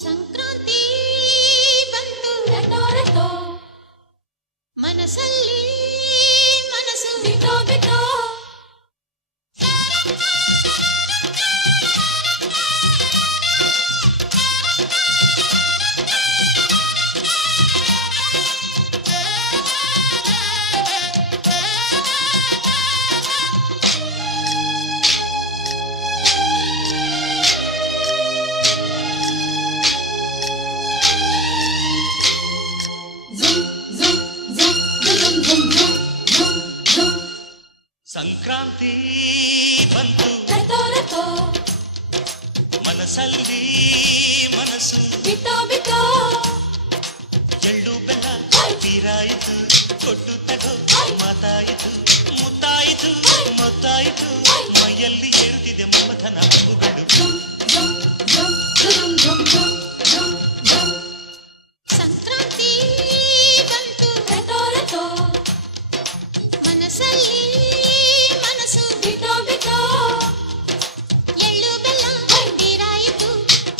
ಸಂಕ್ರಾಂತಿ ಬಂತು ರಟೋ ರಟೋ ಮನಸ್ಸಲ್ಲಿ ಮನಸ್ಸು ಬಿಟೋ ಬಿಟೋ ಸಂಕ್ರಾಂತಿ ಬಂತು ರಟೋ ರಟೋ ಮನಸ್ಸಲ್ಲಿ ಮನಸ್ಸು ಬಿಟೋ ಬಿಟೋ ಎಳ್ಳು ಬೆಲ್ಲ ತೀರಾಯಿತು ಕೊಟ್ಟು ತಗೋ ಮಾತಾಯಿತು ಮುದ್ದಾಯಿತು ಮೊತ್ತಾಯಿತು ಮೈಯಲ್ಲಿ ಏರುತ್ತಿದೆ ಮಮಥನ ಹಬ್ಬುಗಳು ಸಂಕ್ರಾಂತಿ ಬಂತು ರಟೋ ರಟೋ ಮನಸ್ಸಲ್ಲಿ ಮನಸ್ಸು ಬಿಟೋ ಬಿಟೋ ಎಳ್ಳು ಬೆಲ್ಲ ತೀರಾಯಿತು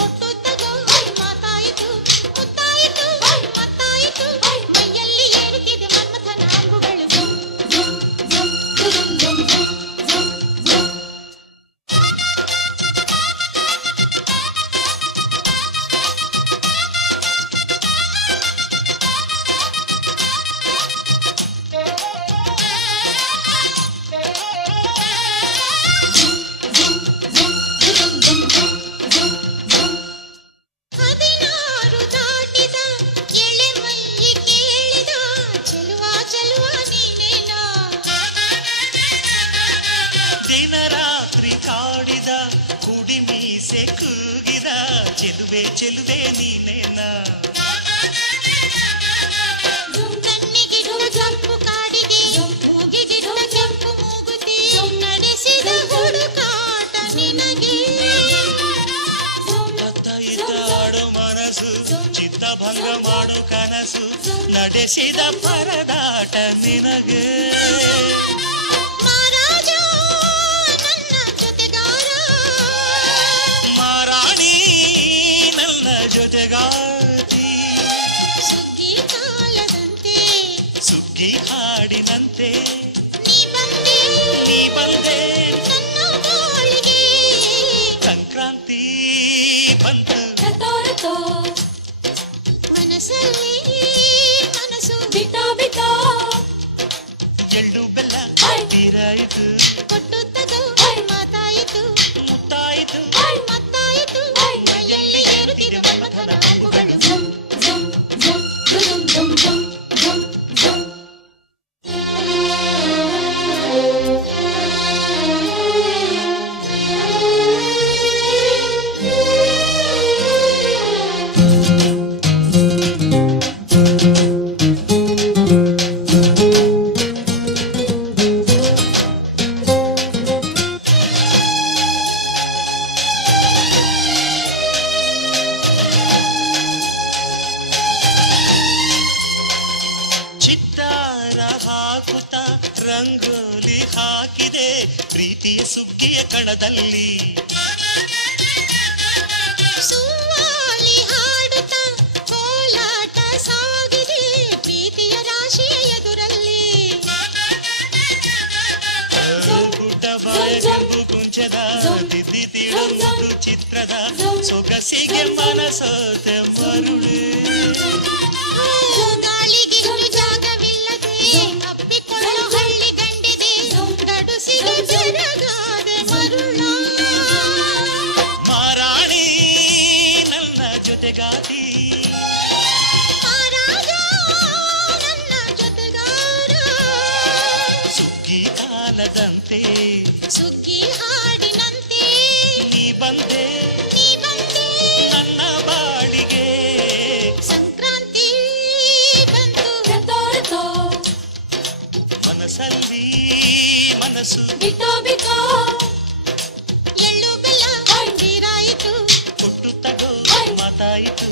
ಕೊಟ್ಟು ತಗೋ ಮಾತಾಯಿತು ಮುತ್ತಾಯಿತು ಮತ್ತಾಯಿತು ಮೈಯಲ್ಲಿ ಏರುತ್ತಿದೆ ಮನ್ಮಥನ ಅಂಬುಗಳು ಹದಿನಾರು ದಾಟಿದ ಎಳೆ ಮೈ ಕೇಳಿದ ಚೆಲುವ ಚೆಲುವ ನೀನೇನಾ ದಿನ ರಾತ್ರಿ ಕಾಡಿದ ಕುಡಿ ಮೀಸೆ ಕೂಗಿದ ಚೆಲುವೆ ಚೆಲುವೆ ನೀನೇನ ಕಣ್ಣಿಗಿಡುವ ಕೆಂಪು ಕಾಡಿಗೆ ಮೂಗಿಗಿಡುವ ಕೆಂಪು ಮೂಗುತಿ ನಡೆಸಿದ ಹುಡುಕಾಟ ನಿನಗೆ ಇದ್ದಾಡು ಮನಸ್ಸು ಚಿತ್ತಭಂಗ ಮಾಡು ಕನಸು ನಡೆಸಿದ ಪರದಾಟ ನಿನಗೆ ಮಹಾರಾಜ ನನ್ನ ಜೊತೆಗಾರ ಮಾರಾಣಿ ನನ್ನ ಜೊತೆಗಾತಿ ಸುಗ್ಗಿ ಕಾಲದಂತೆ ಸುಗ್ಗಿ ಹಾಡಿನಂತೆ ನೀ ಬಂದೆ ನನ್ನ ಬಾಳಿಗೆ ಸಂಕ್ರಾಂತಿ ಬಂತು ರಟೋ ರಟೋ ಮನಸ್ಸಲ್ಲಿ ಮನಸ್ಸು ಬಿಟೋ ಬಿಟೋ ಎಳ್ಳು ಬೆಲ್ಲ ತೀರಾಯಿತು ಕೊಟ್ಟು ತಗೋ ಮಾತಾಯಿತು ಮುತ್ತಾಯಿತು ಮತ್ತಾಯಿತು ಮೈಯಲ್ಲಿ ಏರುತ್ತಿದೆ ಮನ್ಮಥನ ಅಂಬುಗಳು ಚಿತ್ತಾರ ಹಾಕುತ್ತ ರಂಗೋಲಿ ಹಾಕಿದೆ ಪ್ರೀತಿಯ ಸುಗ್ಗಿಯ ಕಣದಲ್ಲಿ ಸುವಾಲಿ ಹಾಡುತ್ತ ಕೋಲಾಟ ಸಾಗಿದೆ ಪ್ರೀತಿಯ ರಾಶಿಯ ಎದುರಲ್ಲಿ ಪುಟ್ಟ ಬಾಯ ಕೆಂಪು ಕುಂಚದ ತಿದ್ದಿ ತೀಡೊಂದು ಚಿತ್ರದ ಸೊಗಸಿಗೆ ಮನಸೋತೆ ಮರುಳು ಗಾಳಿಗಿಷ್ಟು ಜಾಗವಿಲ್ಲದೆ ಅಪ್ಪಿಕೊಳ್ಳೋ ಹಳ್ಳಿ ಗಂಡಿದೆ ಗಡುಸಿಗೆ ಜರಗಾದೆ ಮರುಳ ಮಾರಾಣಿ ನನ್ನ ಜೊತೆಗಾತಿ ಮಹಾರಾಜ ನನ್ನ ಜೊತೆಗಾರ ಸುಗ್ಗಿ ಕಾಲದಂತೆ ಸುಗ್ಗಿ ಹಾಡಿನಂತೆ ನೀ ಬಂದೆ ನನ್ನ ಬಾಳಿಗೆ ಸಂಕ್ರಾಂತಿ ಬಂತು ರಟೋ ರಟೋ ಮನಸ್ಸಲ್ಲಿ ಮನಸ್ಸು ಬಿಟೋ ಬಿಟೋ ಎಳ್ಳು ಬೆಲ್ಲ ತೀರಾಯಿತು ಕೊಟ್ಟು ತಗೋ ಮಾತಾಯಿತು